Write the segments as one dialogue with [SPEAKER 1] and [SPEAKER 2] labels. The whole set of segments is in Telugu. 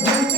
[SPEAKER 1] Thank you.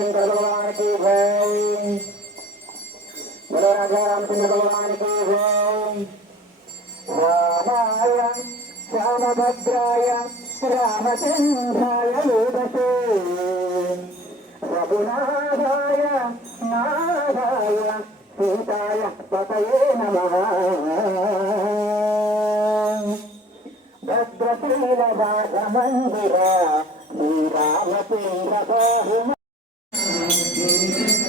[SPEAKER 1] रामचंद्र भगवान की जय बोलो राजा रामचंद्र भगवान की जय रामाय श्यामभद्राय रामचंद्राय वेदसे रघुनाथाय नाथाय सीताय पतये नमः భద్రశీల రాజమందిర శ్రీరామచంద్ర బాహుమ Thank you.